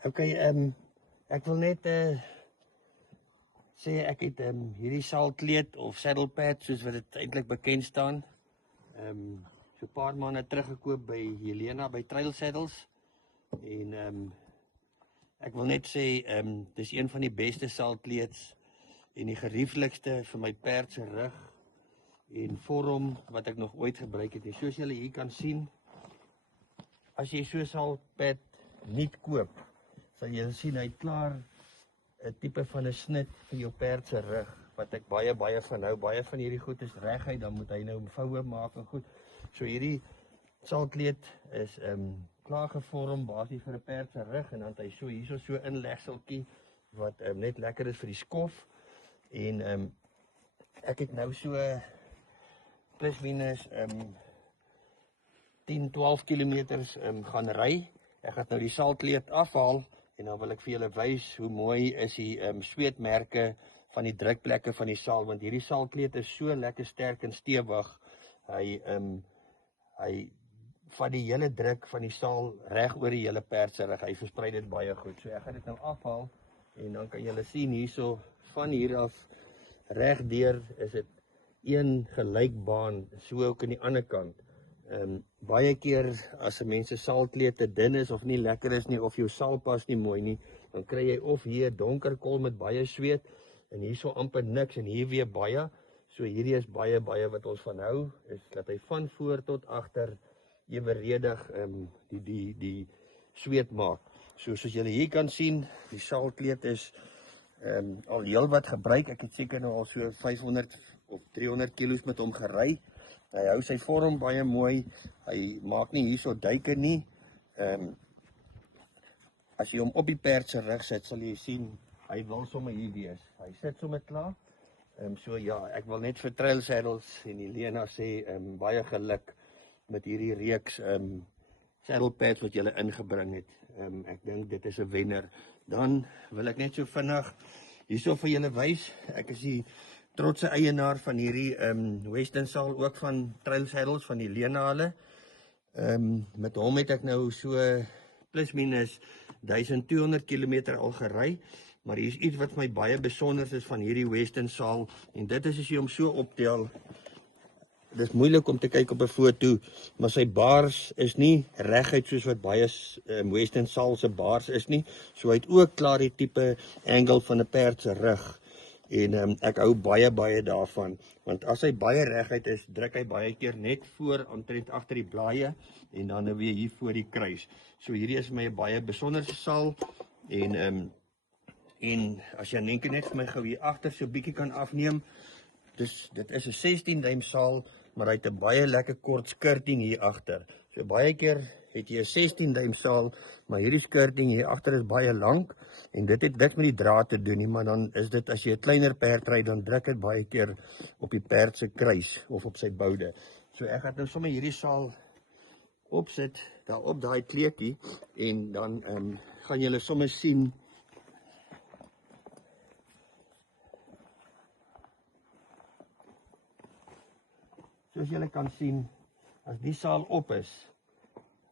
Okay, ek wil net sê ek het hierdie saalkleed of saddle pad soos wat dit eintlik bekend staan. So 'n paar maande terug gekoop by Helena by Trail Saddles en ek wil net sê dis een van die beste saalkleeds en die gerieflikste vir my perd se rug en vorm wat ek nog ooit gebruik het. En soos julle hier kan sien, as jy so 'n saalpad nie koop, sal jy sien hy het klaar 'n tipe van 'n snit vir jou perd se rug wat ek baie van hou. Baie van hierdie goed is reguit, dan moet hy nou voue maak en goed. So hierdie saalkleed is klaar gevorm basies vir 'n perd se rug en dan het hy so hierso so 'n inlegseltjie wat net lekker is vir die skof. En ek het nou so plus minus 10-12 kilometers gaan ry. Ek gaan nou die saalkleed afhaal en dan wil ek vir julle wys hoe mooi is die sweetmerke van die drukplekke van die saal, want hierdie saalkleed is so lekker sterk en stewig. Hy vat die hele druk van die saal reg oor die hele perd se rug. Hy versprei dit baie goed. So ek gaan dit nou afhaal en dan kan julle sien hierso van hier af reg deur is dit een gelykbaan, so ook aan die ander kant. Baie keer as 'n mens se saalkleed te dun is of nie lekker is nie of jou saal pas nie mooi nie, dan kry jy of hier donker kol met baie sweet en hierso amper niks en hier weer baie. So hierdie is baie wat ons van hou, is dat hy van voor tot agter eweredig die sweet maak. So soos julle hier kan sien, die saalkleed is al heel wat gebruik. Ek het seker nou al so 500 of 300 kilos met hom gery. Hy hou sy vorm baie mooi. Hy maak nie hierso duike nie. As jy hom op die perd se rug sit, sal jy sien hy wil sommer hier wees. Hy sit sommer klaar. So ja, ek wil net vir Trail Saddles en Helena sê baie geluk met hierdie reeks saddle pads wat julle ingebring het. Ek dink dit is 'n wenner. Dan wil ek net so vinnig hierso vir julle wys. Ek is die trotse eienaar van hierdie Western saal, ook van Trail Saddles van Helena hulle. Met hom het ek nou so plus minus 1200 km al gery. Maar hier is iets wat my baie besonder is van hierdie Western saal en dit is as jy hom so optel. Dit is moeilik om te kyk op 'n foto, maar sy baars is nie reguit soos wat baie Western saal se baars is nie. So hy het ook klaar die tipe angle van 'n perd se rug. En ek hou baie daarvan, want as hy baie reguit is, druk hy baie keer net voor omtrent agter die blaaie en dan weer hier voor die kruis. So hierdie is my 'n baie besonderse saal en as jy net vir my gou hier agter so 'n bietjie kan afneem, dit is 'n 16 duim saal, maar hy het 'n baie lekker kort skirting hier agter. So baie keer het jy 'n 16 duim saal, maar hierdie skirting hier agter is baie lank en dit het niks met die draad te doen nie, maar dan is dit as jy 'n kleiner perd ry, dan druk dit baie keer op die perd se kruis of op sy boude. So ek gaan nou sommer hierdie saal opsit daar op daai kleedjie en dan gaan julle sommer sien soos julle kan sien, as die saal op is,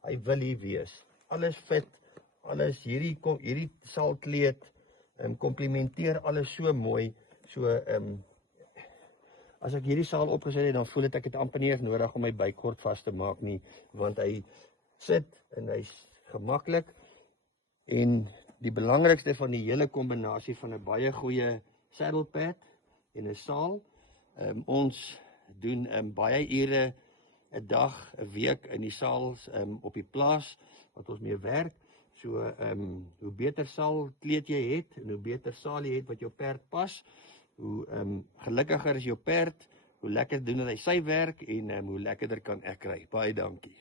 hy wil hier wees. Alles fit, alles hierdie saalkleed komplementeer alles so mooi. So as ek hierdie saal opgesit het, dan voel ek het amper nie eens nodig om my bykort vas te maak nie, want hy sit en hy's gemaklik. En die belangrikste van die hele kombinasie van 'n baie goeie saddle pad en 'n saal, ons doen baie ure 'n dag, 'n week in die saal op die plaas wat ons mee werk. So hoe beter saalkleed jy het en hoe beter saal jy het wat jou perd pas, hoe gelukkiger is jou perd, hoe lekker doen hy sy werk en hoe lekkerder kan ek ry. Baie dankie.